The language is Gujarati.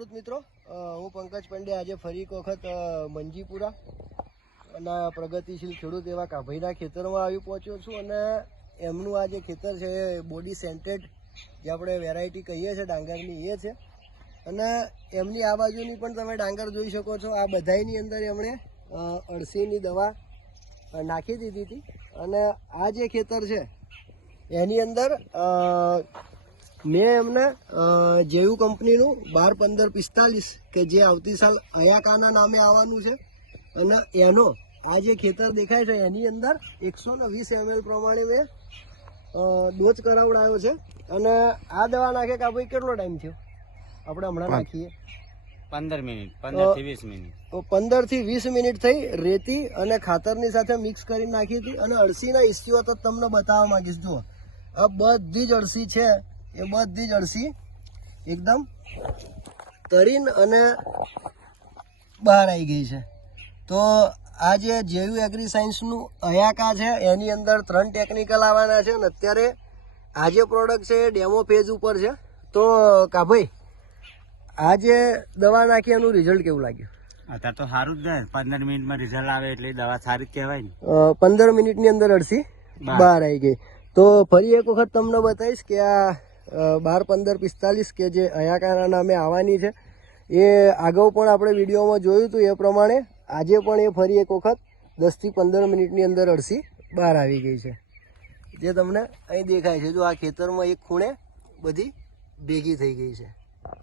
મિત્રો હું પંકજ પંડ્યા આજે ફરી એક વખત મંજીપુરા અને પ્રગતિશીલ ખેડૂત એવા કાભાઈના ખેતરમાં આવી પહોંચ્યો છું અને એમનું આ જે ખેતર છે એ બોડી સેન્ટેડ જે આપણે વેરાયટી કહીએ છીએ ડાંગરની એ છે અને એમની આ બાજુની પણ તમે ડાંગર જોઈ શકો છો। આ બધાની અંદર એમણે અળસીની દવા નાખી દીધી હતી અને આ જે ખેતર છે એની અંદર મેં એમને જેયુ કંપનીનું 12-15-45 કે જે આવતી સાલ અયાકાના નામે આવવાનું છે અને એનો આ જે ખેતર દેખાય છે એની અંદર 120 ml પ્રમાણે મેં ડોઝ કરાવડાયો છે અને આ દવા નાખે કે ભાઈ કેટલો ટાઈમ થયો આપણે હમણાં નાખીએ 15 મિનિટ 15 થી 20 મિનિટ તો 15 થી 20 મિનિટ થઈ રેતી અને ખાતરની સાથે મિક્સ કરી નાખી હતી અને અળસીના ઇસ્યુ તો તમને બતાવવા માંગીશ। જુઓ આ બધી જ અળસી છે એ બધી જ અળસી એકદમ તરીન અને બહાર આવી ગઈ છે। તો આ જે જેયુ એગ્રી સાયન્સનું અયાકા છે એની અંદર 3 ટેકનિકલ આવવાના છે અને અત્યારે આ જે પ્રોડક્ટ છે એ ડેમો ફેઝ ઉપર છે। તો કાભાઈ આ જે દવા નાખી એનું રિઝલ્ટ કેવું લાગ્યું? અત્યારે તો સારું જ ને 15 મિનિટમાં રિઝલ્ટ આવે એટલે દવા સારી જ કહેવાય ને। 15 મિનિટની અંદર અળસી બહાર આવી ગઈ। તો ફરી એક વખત તમને બતાવીશ કે આ 12-15-45 કે જે અયાકાના નામે આવવાની છે એ અગાઉ પણ આપણે વિડીયોમાં જોયું હતું એ પ્રમાણે આજે પણ એ ફરી એક વખત 10 થી 15 મિનિટની અંદર અળસી બહાર આવી ગઈ છે જે તમને અહીં દેખાય છે। જો આ ખેતરમાં એક ખૂણે બધી ભેગી થઈ ગઈ છે।